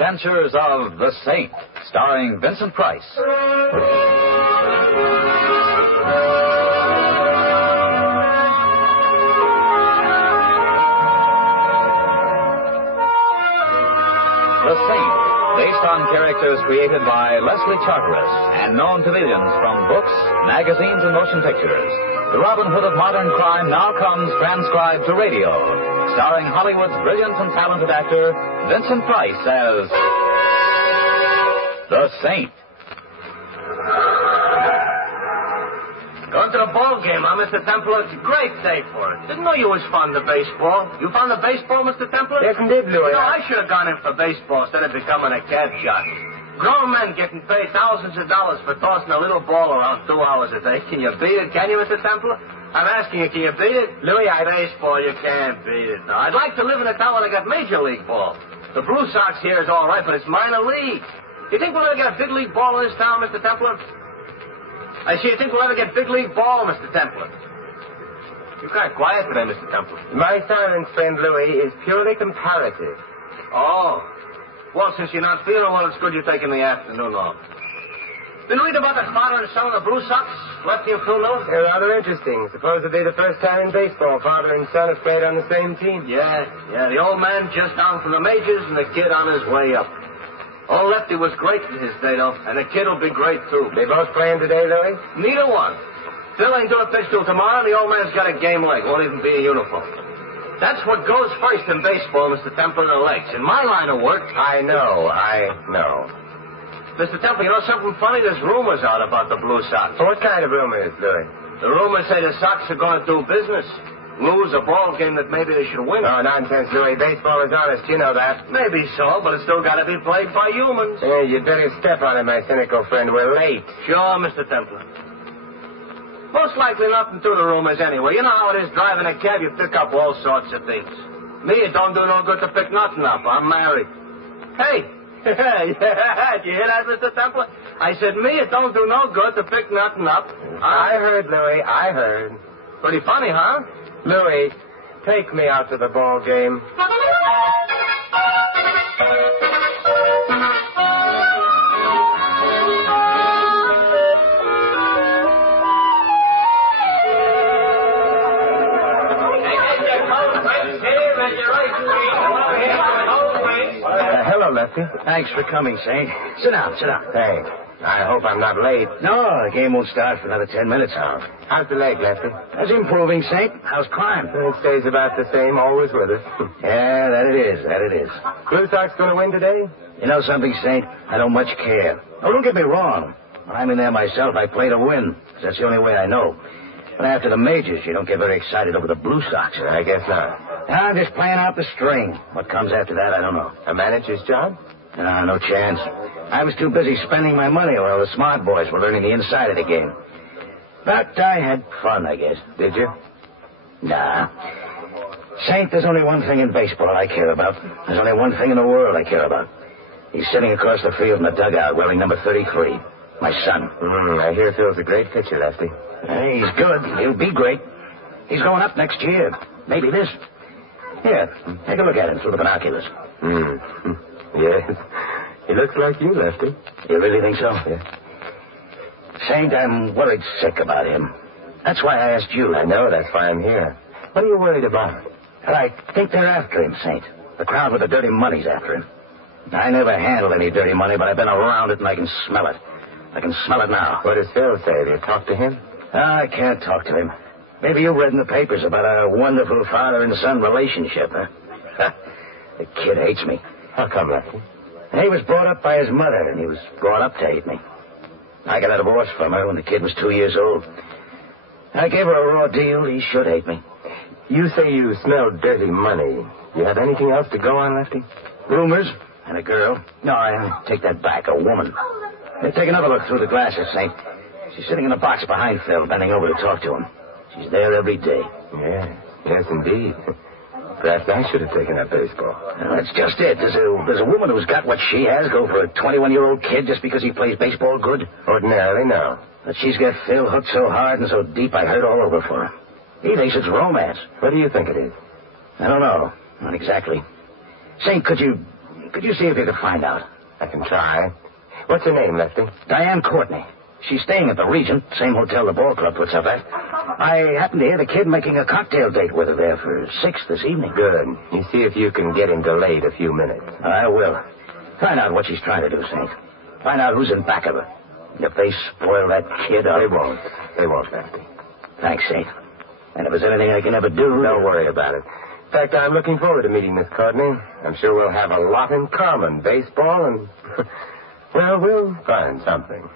Adventures of the Saint, starring Vincent Price. The Saint, based on characters created by Leslie Charteris and known to millions from books, magazines, and motion pictures. The Robin Hood of modern crime now comes transcribed to radio, starring Hollywood's brilliant and talented actor Vincent Price as The Saint. Going to the ball game, huh, Mr. Templar? It's a great day for it. Didn't know you was fond of baseball. You fond of baseball, Mr. Templar? Yes, indeed, Louis. No, I should have gone in for baseball instead of becoming a cab jockey. Grown men getting paid thousands of dollars for tossing a little ball around 2 hours a day. Can you beat it? Can you, Mr. Templar? I'm asking you, can you beat it? Louis, Baseball, you can't beat it. No, I'd like to live in a town where they got major league ball. The Blue Sox here is all right, but it's minor league. You think we'll ever get a big league ball in this town, Mr. Templar? I see. You think we'll ever get big league ball, Mr. Templar? You're kind of quiet today, Mr. Templar. My silence, friend Louis, is purely comparative. Oh. Well, since you're not feeling well, it's good you're taking the afternoon off. Been reading about the father and son of the Blue Sox? Lefty and Phil Miller? They're rather interesting. Supposedly the first time in baseball father and son have played on the same team. Yeah. The old man just down from the majors and the kid on his way up. Old Lefty was great in his day, though, and the kid will be great, too. They both playing today, Louis? Neither one. Phil ain't doing a pitch till tomorrow, and the old man's got a game leg. Won't even be in uniform. That's what goes first in baseball, Mr. Templar, the legs. In my line of work... I know. Mr. Templar, you know something funny? There's rumors out about the Blue Sox. What kind of rumors, Louis? The rumors say the Sox are going to do business. Lose a ball game that maybe they should win. Oh, nonsense, Louis. Baseball is honest. You know that. Maybe so, but it's still got to be played by humans. Yeah, you'd better step on it, my cynical friend. We're late. Sure, Mr. Templar. Most likely nothing to the rumors anyway. You know how it is driving a cab. You pick up all sorts of things. Me, it don't do no good to pick nothing up. I'm married. Hey. Did you hear that, Mr. Templar? I said, me, it don't do no good to pick nothing up. I heard, Louis. I heard. Pretty funny, huh? Louis, take me out to the ball game. Hello, Lefty. Thanks for coming, Saint. Sit down. Thanks. I hope I'm not late. No, the game won't start for another 10 minutes. Oh. How's the leg, Lefty? That's improving, Saint. How's crime? It stays about the same, always with us. Yeah, that it is. Blue Sox going to win today? You know something, Saint? I don't much care. Oh, don't get me wrong. When I'm in there myself, I play to win, 'cause that's the only way I know. But after the majors, you don't get very excited over the Blue Sox. I guess not. I'm just playing out the string. What comes after that, I don't know. A manager's job? No chance. I was too busy spending my money while the smart boys were learning the inside of the game. But I had fun, I guess. Did you? Nah. Saint, there's only one thing in baseball I care about. There's only one thing in the world I care about. He's sitting across the field in the dugout wearing number 33. My son. I hear Phil's a great pitcher, Lefty. He's good. He'll be great. He's going up next year. Maybe this. Here, take a look at him through the binoculars. Yes. He looks like you, Lefty. You really think so? Yeah. Saint, I'm worried sick about him. That's why I asked you. I know, that's why I'm here. What are you worried about? Well, I think they're after him, Saint. The crowd with the dirty money's after him. I never handled any dirty money, but I've been around it and I can smell it. I can smell it now. What does Phil say? Do you talk to him? I can't talk to him. Maybe you read in the papers about a wonderful father and son relationship, huh? The kid hates me. How come, Lefty? He was brought up by his mother, and he was brought up to hate me. I got a divorce from her when the kid was 2 years old. I gave her a raw deal. He should hate me. You say you smell dirty money. You have anything else to go on, Lefty? Rumors and a girl. No, I take that back. A woman. Take another look through the glasses, Saint. She's sitting in the box behind Phil, bending over to talk to him. She's there every day. Yeah, yes, indeed. Perhaps I should have taken up baseball. Well, that's just it. There's a woman who's got what she has go for a 21-year-old kid just because he plays baseball good? Ordinarily, no. But she's got Phil hooked so hard and so deep I hurt all over for her. He thinks it's romance. What do you think it is? I don't know. Not exactly. Saint, could you Could you see if you could find out? I can try. What's her name, Lefty? Diane Courtney. She's staying at the Regent, same hotel the ball club puts up at. I happened to hear the kid making a cocktail date with her there for 6 this evening. Good. You see if you can get him delayed a few minutes. I will. Find out what she's trying to do, Saint. Find out who's in back of her. If they spoil that kid, They won't. They won't, Lefty. Thanks, Saint. And if there's anything I can ever do... Don't worry about it. In fact, I'm looking forward to meeting Miss Courtney. I'm sure we'll have a lot in common. Baseball and... well, we'll find something.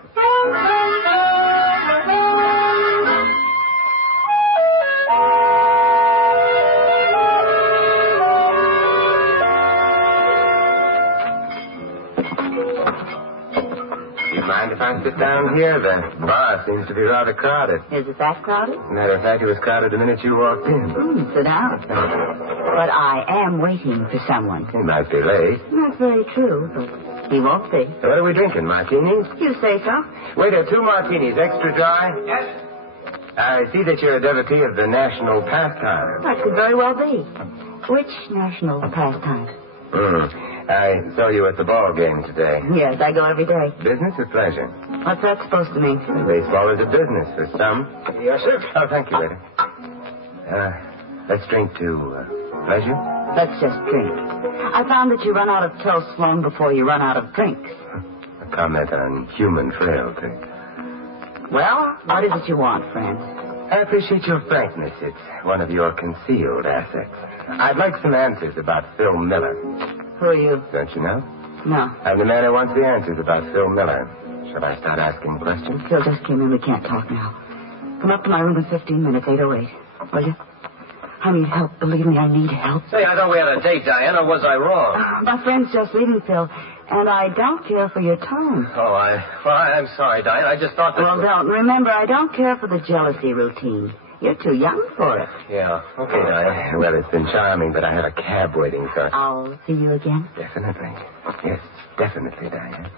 Mind if I sit down here? The bar seems to be rather crowded. Is it that crowded? Matter of fact, it was crowded the minute you walked in. Sit down. But I am waiting for someone. He might be late. That's very true, but he won't be. So what are we drinking, martinis? You say so? Waiter, 2 martinis, extra dry. Yes? I see that you're a devotee of the national pastime. That could very well be. Which national pastime? I saw you at the ball game today. Yes, I go every day. Business or pleasure? What's that supposed to mean? Baseball is a business for some. Yes, sir. Oh, thank you, waiter. Let's drink to pleasure. Let's just drink. I found that you run out of toasts long before you run out of drinks. A comment on human frailty. Well, what is it you want, friend? I appreciate your frankness. It's one of your concealed assets. I'd like some answers about Phil Miller. Who are you? Don't you know? No. I'm the man who wants the answers about Phil Miller. Shall I start asking questions? Phil just came in. We can't talk now. Come up to my room in 15 minutes, 8:08. Will you? I need help. Believe me, I need help. Say, I thought we had a date, Diane, or was I wrong? My friend's just leaving, Phil, and I don't care for your tone. Oh, I'm sorry, Diane. I just thought that... Well, don't. Remember, I don't care for the jealousy routine. You're too young for it. Yeah. Okay, Diane. Well, it's been charming, but I have a cab waiting, so... I'll see you again. Definitely. Yes, definitely, Diane.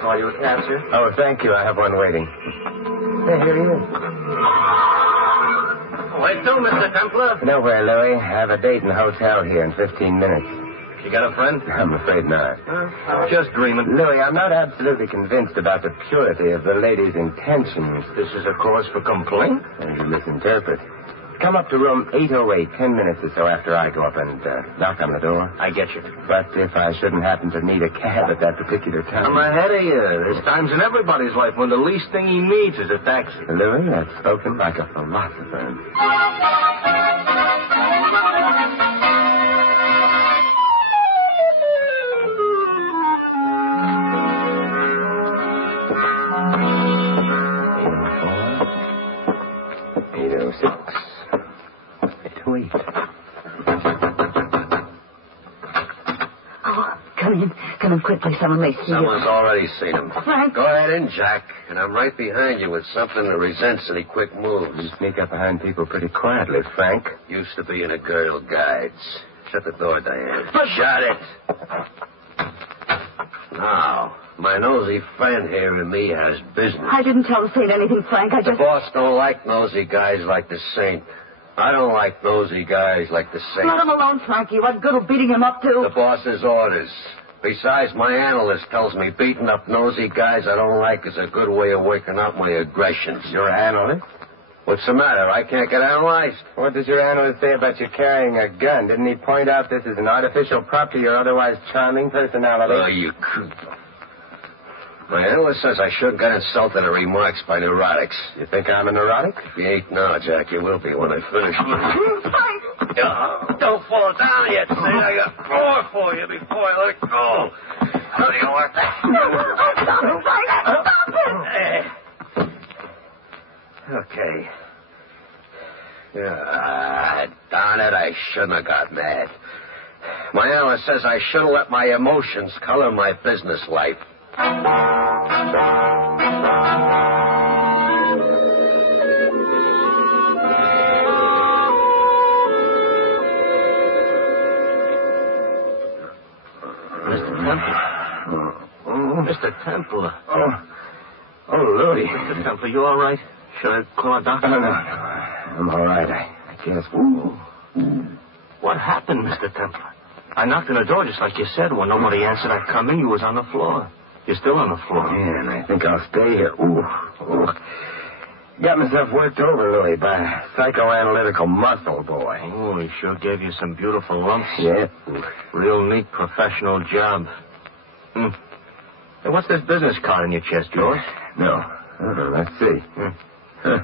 Call you a cab, sir? Oh, thank you. I have one waiting. Hey, here he is. Where to, Mr. Templar? Nowhere, Louie. I have a date in the hotel here in 15 minutes. You got a friend? I'm afraid not. Just dreaming. Louie, I'm not absolutely convinced about the purity of the lady's intentions. This is a cause for complaint? And you misinterpret. Come up to room 808, 10 minutes or so after I go up and knock on the door. I get you. But if I shouldn't happen to need a cab at that particular time... I'm ahead of you. There's times in everybody's life when the least thing he needs is a taxi. Louie, that's spoken like a philosopher. Come in quickly. Someone may see you. Someone's already seen him. Frank. Go ahead in, Jack. And I'm right behind you with something that resents any quick moves. You sneak up behind people pretty quietly, Frank. Used to be in a Girl Guides. Shut the door, Diane. Shut it. Now, my nosy friend here and me has business. I didn't tell the Saint anything, Frank. I The just... boss don't like nosy guys like the Saint. I don't like nosy guys like the Saint. Let him alone, Frankie. What good will beating him up The to? boss's orders. Besides, my analyst tells me beating up nosy guys I don't like is a good way of working out my aggressions. Your analyst? What's the matter? I can't get analyzed. What does your analyst say about you carrying a gun? Didn't he point out this is an artificial prop to your otherwise charming personality? Oh, you coot. My analyst says I shouldn't get insulted at remarks by neurotics. You think I'm a neurotic? If you ain't now, Jack, you will be when I finish. Frank! Don't fall down yet, Sid. I got more for you before I let go. How do you work that? Stop it, Frank! Stop it! Okay. Darn it, I shouldn't have got mad. My analyst says I shouldn't let my emotions color my business life. Oh, Mr. Templar. Oh, Louis. Mr. Templar, you all right? Should I call a doctor? No. I'm all right, I guess. Ooh. What happened, Mr. Templar? I knocked on the door just like you said. When nobody answered, I come in. You was on the floor. You're still on the floor. Yeah, and I think I'll stay here. Ooh. Got myself worked over, Louis, by a psychoanalytical muscle boy. Oh, he sure gave you some beautiful lumps. Yeah. Real neat professional job. Hey, what's this business card in your chest, George? No. Let's see. Huh.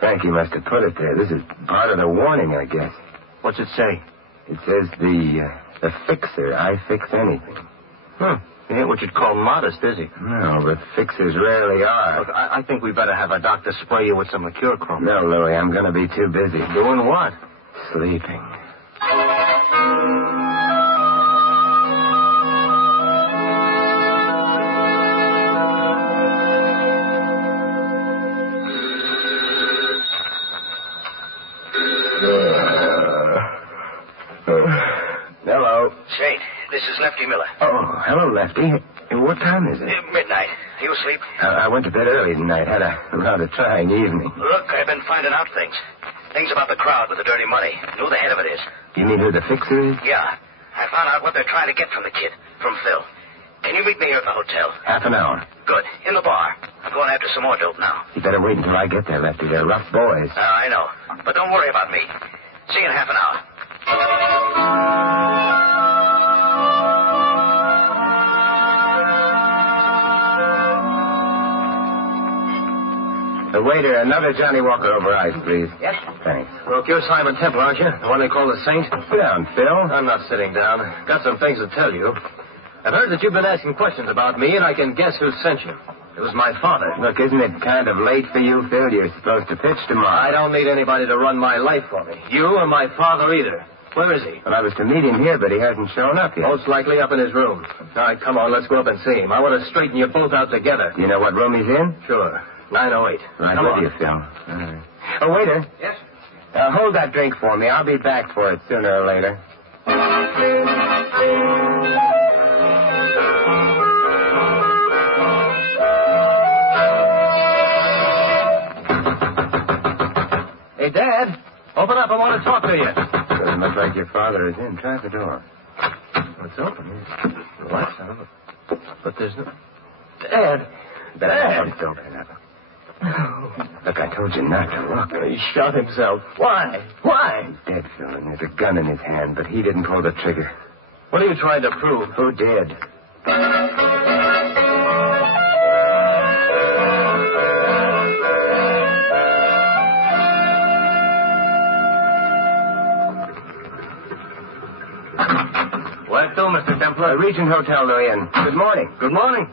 Frankie must have put it there. This is part of the warning, I guess. What's it say? It says the fixer. I fix anything. He ain't what you'd call modest, is he? No, but fixers rarely are. Look, I think we better have a doctor spray you with some mercurochrome. No, Louis, I'm going to be too busy. Doing what? Sleeping. Hello. Saint, this is Lefty Miller. Oh, hello, Lefty. What time is it? Midnight. You asleep? I went to bed early tonight. Had a rather trying evening. Look, I've been finding out things. Things about the crowd with the dirty money. Who the head of it is. You mean who the fixer is? Yeah. I found out what they're trying to get from the kid, from Phil. Can you meet me here at the hotel? Half an hour. Good. In the bar. I'm going after some more dope now. You better wait until I get there, Lefty. They're rough boys. I know. But don't worry about me. See you in half an hour. Waiter, another Johnny Walker over ice, please. Yes? Thanks. Look, you're Simon Temple, aren't you? The one they call the Saint? Sit down, Phil. I'm not sitting down. Got some things to tell you. I've heard that you've been asking questions about me, and I can guess who sent you. It was my father. Look, isn't it kind of late for you, Phil? You're supposed to pitch tomorrow. I don't need anybody to run my life for me. You or my father either. Where is he? Well, I was to meet him here, but he hasn't shown up yet. Most likely up in his room. All right, come on, let's go up and see him. I want to straighten you both out together. You know what room he's in? Sure. 908. Right Come with on. you, Phil. All right. Oh, waiter. Yes? Hold that drink for me. I'll be back for it sooner or later. Hey, Dad. Open up. I want to talk to you. Doesn't look like your father is in. Try the door. It's open. The lights on. But there's no... Dad. Dad. Don't open up. Look, I told you not to look. He shot himself. Why? Why? He's dead, Phil, and there's a gun in his hand, but he didn't pull the trigger. What are you trying to prove? Who did? Where to, Mr. Templar? Regent Hotel, Louis, and good morning. Good morning.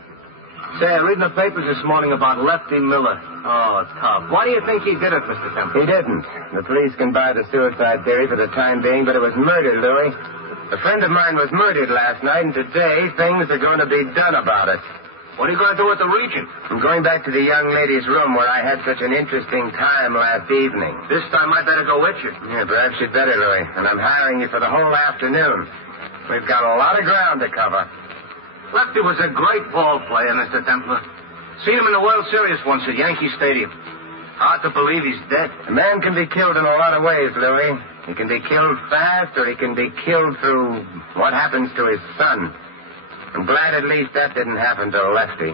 Say, I read in the papers this morning about Lefty Miller. Oh, Tom. Why do you think he did it, Mr. Templar? He didn't. The police can buy the suicide theory for the time being, but it was murder, Louis. A friend of mine was murdered last night, and today things are going to be done about it. What are you going to do at the Regent? I'm going back to the young lady's room where I had such an interesting time last evening. This time I better go with you. Yeah, perhaps you'd better, Louis. And I'm hiring you for the whole afternoon. We've got a lot of ground to cover. Lefty was a great ball player, Mr. Templar. Seen him in the World Series once at Yankee Stadium. Hard to believe he's dead. A man can be killed in a lot of ways, Louis. He can be killed fast, or he can be killed through what happens to his son. I'm glad at least that didn't happen to Lefty.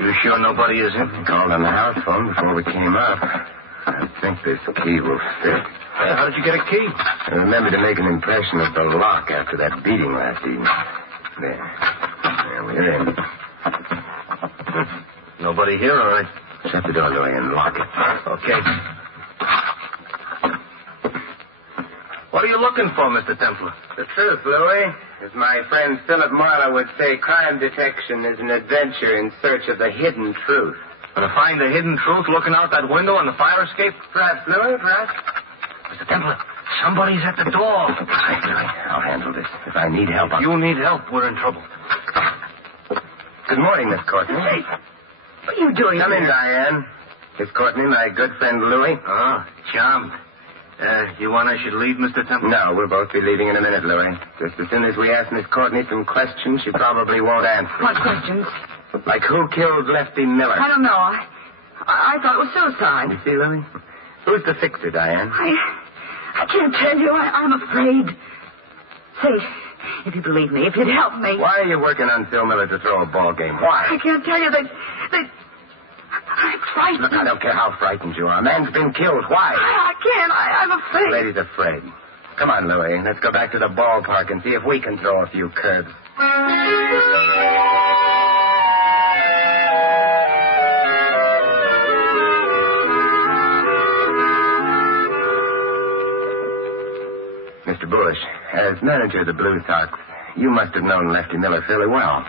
You sure nobody is in? I called on the house phone before we came up. I think this key will fit. Hey, how did you get a key? I remember to make an impression of the lock after that beating last evening. There we're in. Nobody here, all right. Shut the door, Louis, and lock it. Okay. What are you looking for, Mr. Templar? The truth, Louis. As my friend Philip Marlowe would say, crime detection is an adventure in search of the hidden truth. Gonna find the hidden truth looking out that window on the fire escape? Perhaps, Louis, perhaps. Mr. Templar, somebody's at the door. Right, Louis, I'll handle this. If I need help, You need help, we're in trouble. Good morning, Miss Courtney. Hey, What are you doing Come in, here? Diane. Miss Courtney, my good friend Louis. Oh, chum. You want I should leave, Mr. Temple? No, we'll both be leaving in a minute, Louis. Just as soon as we ask Miss Courtney some questions, she probably won't answer. What questions? Like who killed Lefty Miller? I don't know. I thought it was suicide. You see, Louis? Who's the fixer, Diane? I can't tell you. I'm afraid. Say, if you believe me, if you'd help me. Why are you working on Phil Miller to throw a ball game? Why? I can't tell you that... I'm frightened. Look, I don't care how frightened you are. A man's been killed. Why? I can't. I'm afraid. The lady's afraid. Come on, Louis. Let's go back to the ballpark and see if we can throw a few curves. Mr. Bush, as manager of the Blue Sox, you must have known Lefty Miller fairly well.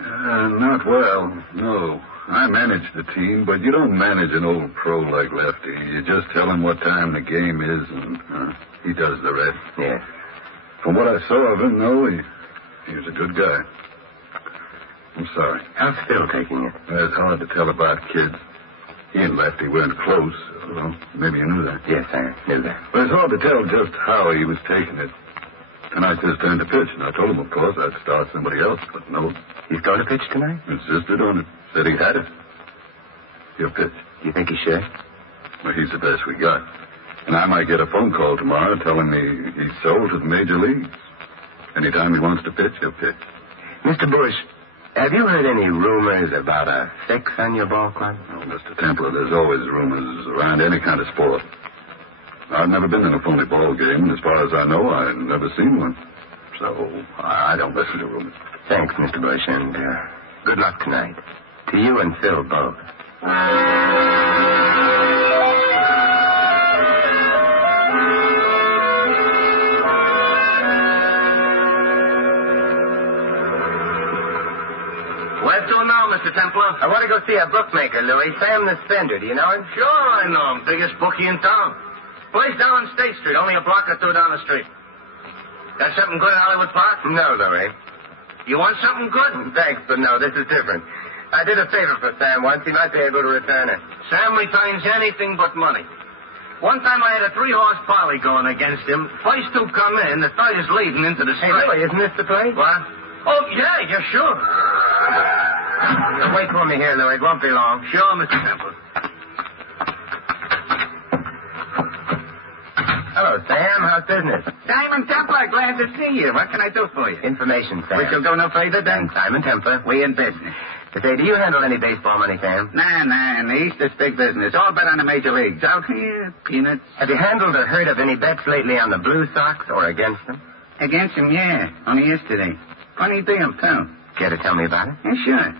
Not well, no. I manage the team, but you don't manage an old pro like Lefty. You just tell him what time the game is, and he does the rest. Yes. From what I saw of him, no, he was a good guy. I'm sorry. How's Phil taking it? It's hard to tell about kids. He and Lefty weren't close. Well, maybe you knew that. Yes, I knew that. But it's hard to tell just how he was taking it. Tonight's his turn to pitch, and I told him, of course, I'd start somebody else, but no. He's going to pitch tonight? Insisted on it. Said he had it. He'll pitch. You think he should? Well, he's the best we got. And I might get a phone call tomorrow telling me he's sold to the major leagues. Anytime he wants to pitch, he'll pitch. Mr. Bush, have you heard any rumors about a fix on your ball club? Oh, Mr. Templer, there's always rumors around any kind of sport. I've never been in a phony ball game, and as far as I know, I've never seen one. So I don't listen to rumors. Thanks, Mr. Bush, and good luck tonight. To you and Phil both. Where to now, Mr. Templar? I want to go see a bookmaker, Louis. Sam the Spender. Do you know him? Sure, I know him. Biggest bookie in town. Place down on State Street, only a block or two down the street. Got something good in Hollywood Park? No, Louis. You want something good? Thanks, but no, this is different. I did a favor for Sam once. He might be able to return it. Sam returns anything but money. One time I had a 3-horse poly going against him. First two come in, the third is leading into the Hey, straight. Louis, isn't this the place? What? Oh, yeah, sure. Wait for me here, Louis. It won't be long. Sure, Mr. Temple. Hello, Sam. How's business? Simon Templar, glad to see you. What can I do for you? Information, Sam. We shall go no further then. Simon Templar. We in business. Say, do you handle any baseball money, Sam? Nah. In the East, it's big business. All bet on the major leagues. Out here, peanuts. Have you handled or heard of any bets lately on the Blue Sox or against them? Against him, yeah. Only yesterday. Funny deal, too. Care to tell me about it? Yeah, sure.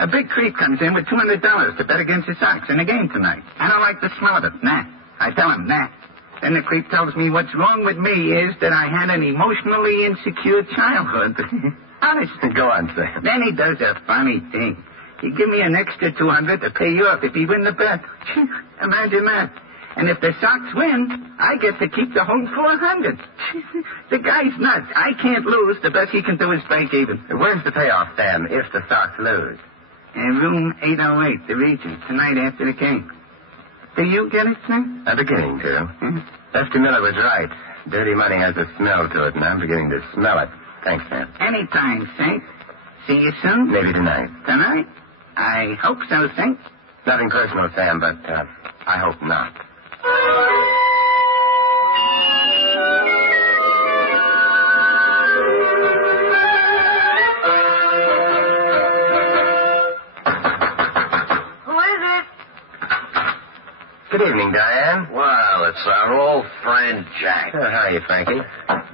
A big creep comes in with $200 to bet against the Sox in the game tonight. I don't like the smell of it. Nah. I tell him, nah. Then the creep tells me what's wrong with me is that I had an emotionally insecure childhood. Honest. Go on, Sam. Then he does a funny thing. He give me an extra $200 to pay you up if he win the bet. Imagine that. And if the Sox win, I get to keep the whole $400. The guy's nuts. I can't lose. The best he can do is break even. Where's the payoff, Sam, if the Sox lose? In room 808, the Regent, tonight after the game. Do you get it, sir? I'm beginning to. Hmm? Lefty Miller was right. Dirty money has a smell to it, and I'm beginning to smell it. Thanks, Sam. Anytime, Saint. See you soon? Maybe tonight. Tonight? I hope so, Saint. Nothing personal, Sam, but I hope not. Who is it? Good evening, Diane. Well, it's our old friend Jack. How are you, Frankie?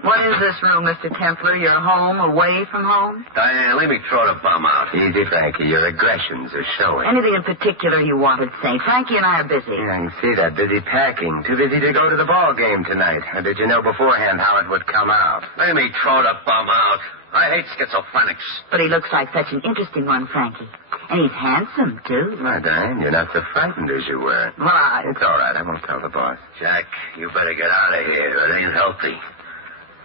What is this room, Mr. Templar? You're home, away from home? Diane, let me throw the bum out. Easy, Frankie. Your aggressions are showing. Anything in particular you wanted, Saint? Frankie and I are busy. Yeah, I can see that. Busy packing. Too busy to go to the ball game tonight. Or did you know beforehand how it would come out? Let me throw the bum out. I hate schizophrenics. But he looks like such an interesting one, Frankie. And he's handsome, too. My Diane, you're not so frightened as you were. Why? It's all right. I won't tell the boss. Jack, you better get out of here. It ain't healthy.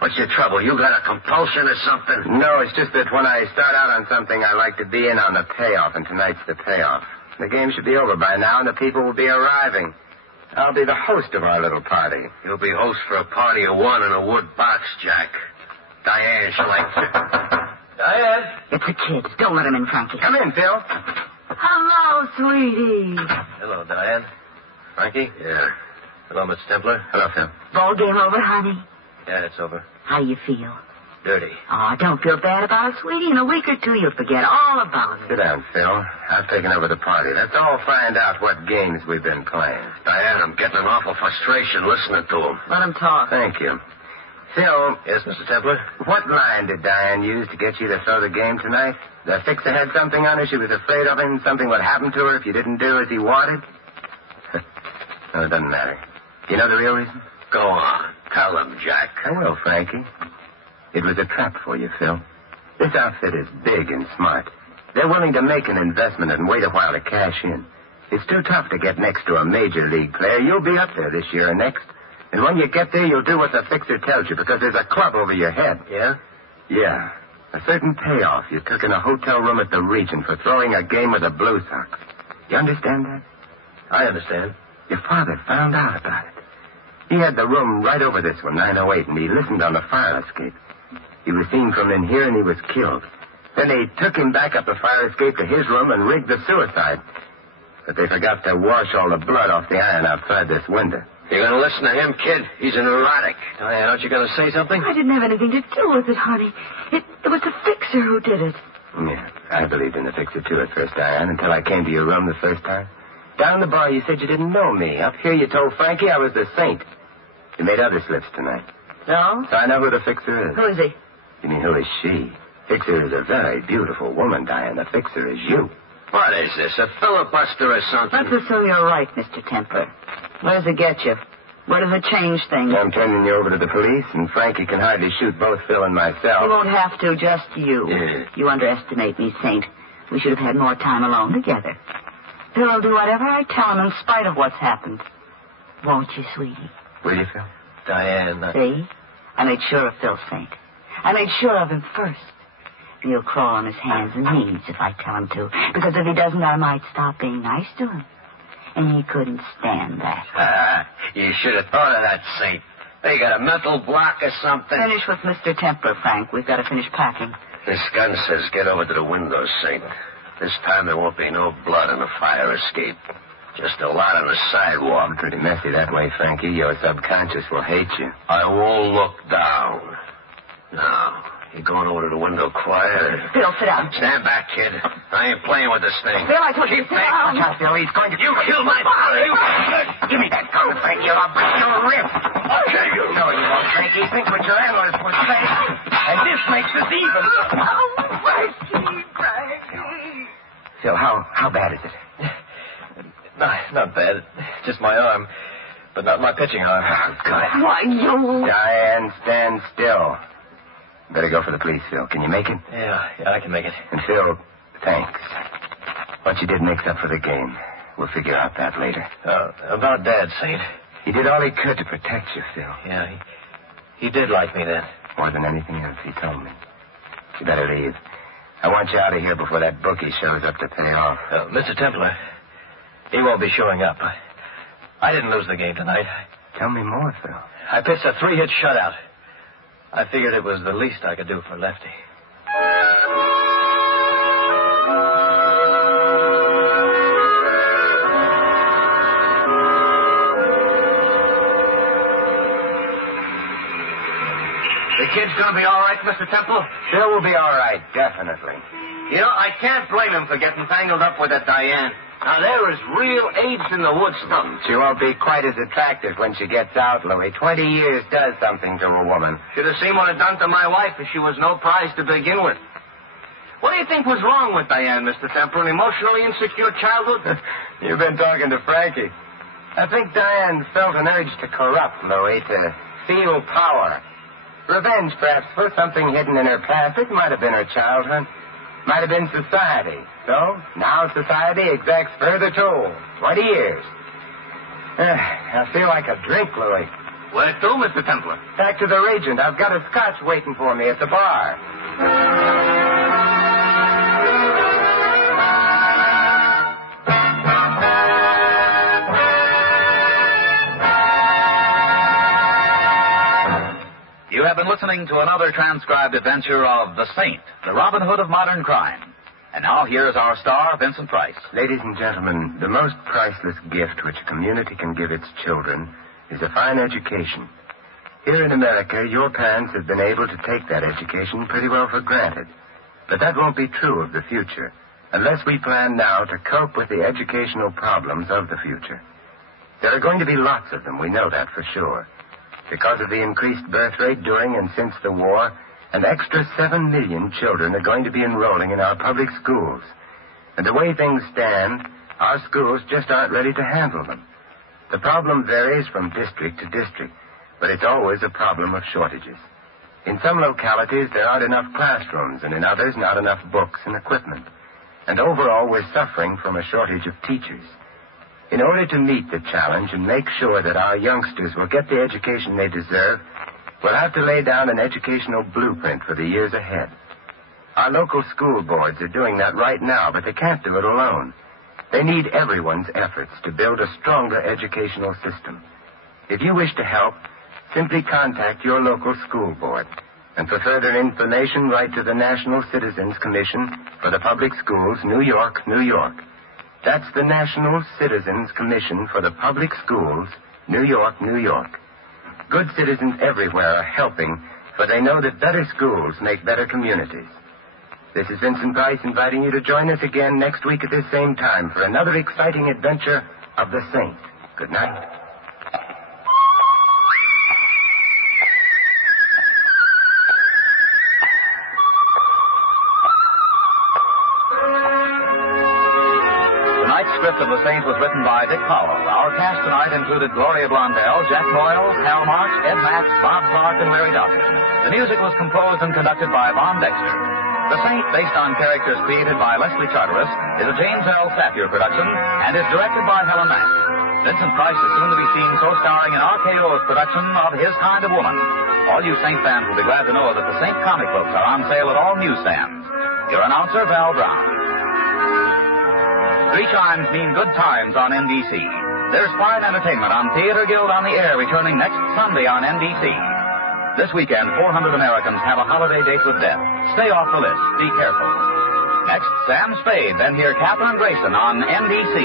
What's your trouble? You got a compulsion or something? No, it's just that when I start out on something, I like to be in on the payoff, and tonight's the payoff. The game should be over by now, and the people will be arriving. I'll be the host of our little party. You'll be host for a party of one in a wood box, Jack. Diane, shall I... Diane? It's the kids. Don't let them in, Frankie. Come in, Phil. Hello, sweetie. Hello, Diane. Frankie? Yeah. Hello, Mr. Templar. Hello, Phil. Ball game over, honey? Yeah, it's over. How you feel? Dirty. Oh, don't feel bad about it, sweetie. In a week or two, you'll forget all about Sit it. down, Phil. I've taken over the party. Let's all find out what games we've been playing. Diane, I'm getting an awful frustration listening to him. Let him talk. Thank you. Phil, Yes, Mr. Templar? what line did Diane use to get you to throw the game tonight? The fixer had something on her. She was afraid of him. Something would happen to her if you didn't do as he wanted. No, it doesn't matter. Do you know the real reason? Go on. Tell him, Jack. I will, Frankie. It was a trap for you, Phil. This outfit is big and smart. They're willing to make an investment and wait a while to cash in. It's too tough to get next to a major league player. You'll be up there this year and next. And when you get there, you'll do what the fixer tells you because there's a club over your head. Yeah? Yeah. A certain payoff you took in a hotel room at the Regent for throwing a game with the Blue Sox. You understand that? I understand. Your father found out about it. He had the room right over this one, 908, and he listened on the fire escape. He was seen from in here, and he was killed. Then they took him back up the fire escape to his room and rigged the suicide. But they forgot to wash all the blood off the iron outside this window. You gonna listen to him, kid? He's a neurotic. Diane, aren't you going to say something? I didn't have anything to do with it, honey. It was the fixer who did it. Yeah, I believed in the fixer, too, at first, Diane, until I came to your room the first time. Down the bar, you said you didn't know me. Up here, you told Frankie I was the saint. You made other slips tonight. No? So I know who the fixer is. Who is he? You mean, who is she? Fixer is a very beautiful woman, Diane. The fixer is you. What is this, a filibuster or something? Let's assume you're right, Mr. Templar. Where does it get you? Where does it change things? I'm turning you over to the police, and Frankie can hardly shoot both Phil and myself. You won't have to, just you. Yeah. You underestimate me, Saint. We should have had more time alone together. Phil will do whatever I tell him in spite of what's happened. Won't you, sweetie? Will you, Phil? Diane, See? I made sure of Phil, Saint. I made sure of him first. And he'll crawl on his hands and knees if I tell him to. Because if he doesn't, I might stop being nice to him. And he couldn't stand that. You should have thought of that, Saint. They got a mental block or something. Finish with Mr. Templar, Frank. We've got to finish packing. This gun says get over to the window, Saint. This time there won't be no blood in the fire escape. Just a lot on the sidewalk. Pretty messy that way, Frankie. Your subconscious will hate you. I won't look down. Now, you going over to the window quiet? Phil, sit down. Stand back, kid. I ain't playing with this thing. Phil, I told you to sit down. Watch out, Phil. He's going to... You killed my father. Give me that gun, Frankie, or I'll break your ribs. Okay, you. No, you won't, Frankie. Think what your analyst would say. And this makes us even. Phil, how bad is it? Not bad. Just my arm. But not my pitching arm. Oh, good. Why, you... Diane, stand still. Better go for the police, Phil. Can you make it? Yeah, I can make it. And Phil, thanks. What you did makes up for the game. We'll figure out that later. About Dad, Saint. He did all he could to protect you, Phil. Yeah, he did like me then. More than anything else, he told me. You better leave. I want you out of here before that bookie shows up to pay off. Mr. Templar, he won't be showing up. I didn't lose the game tonight. Tell me more, Phil. I pitched a 3-hit shutout. I figured it was the least I could do for Lefty. The kid's going to be all right, Mr. Temple? Phil will be all right, definitely. You know, I can't blame him for getting tangled up with that Diane. Now, there is real AIDS in the wood stuff. She won't be quite as attractive when she gets out, Louis. 20 years does something to a woman. Should have seen what it done to my wife if she was no prize to begin with. What do you think was wrong with Diane, Mr. Temple? An emotionally insecure childhood? You've been talking to Frankie. I think Diane felt an urge to corrupt, Louis, to feel power. Revenge, perhaps, for something hidden in her past. It might have been her childhood. Might have been society. So, now society exacts further toll. 20 years. I feel like a drink, Louis. Where to, Mr. Templar? Back to the Regent. I've got a scotch waiting for me at the bar. have been listening to another transcribed adventure of The Saint, the Robin Hood of modern crime. And now here's our star, Vincent Price. Ladies and gentlemen, the most priceless gift which a community can give its children is a fine education. Here in America, your parents have been able to take that education pretty well for granted. But that won't be true of the future, unless we plan now to cope with the educational problems of the future. There are going to be lots of them, we know that for sure. Because of the increased birth rate during and since the war, an extra 7 million children are going to be enrolling in our public schools. And the way things stand, our schools just aren't ready to handle them. The problem varies from district to district, but it's always a problem of shortages. In some localities, there aren't enough classrooms, and in others, not enough books and equipment. And overall, we're suffering from a shortage of teachers. In order to meet the challenge and make sure that our youngsters will get the education they deserve, we'll have to lay down an educational blueprint for the years ahead. Our local school boards are doing that right now, but they can't do it alone. They need everyone's efforts to build a stronger educational system. If you wish to help, simply contact your local school board. And for further information, write to the National Citizens Commission for the Public Schools, New York, New York. That's the National Citizens Commission for the Public Schools, New York, New York. Good citizens everywhere are helping, for they know that better schools make better communities. This is Vincent Price inviting you to join us again next week at this same time for another exciting adventure of the Saint. Good night. The script of The Saint was written by Dick Powell. Our cast tonight included Gloria Blondell, Jack Boyle, Hal March, Ed Max, Bob Clark, and Larry Dodson. The music was composed and conducted by Von Dexter. The Saint, based on characters created by Leslie Charteris, is a James L. Sapir production and is directed by Helen Mack. Vincent Price is soon to be seen co-starring in RKO's production of His Kind of Woman. All you Saint fans will be glad to know that the Saint comic books are on sale at all newsstands. Your announcer, Val Brown. 3 chimes mean good times on NBC. There's fine entertainment on Theater Guild on the Air returning next Sunday on NBC. This weekend, 400 Americans have a holiday date with death. Stay off the list. Be careful. Next, Sam Spade, then hear Katherine Grayson on NBC.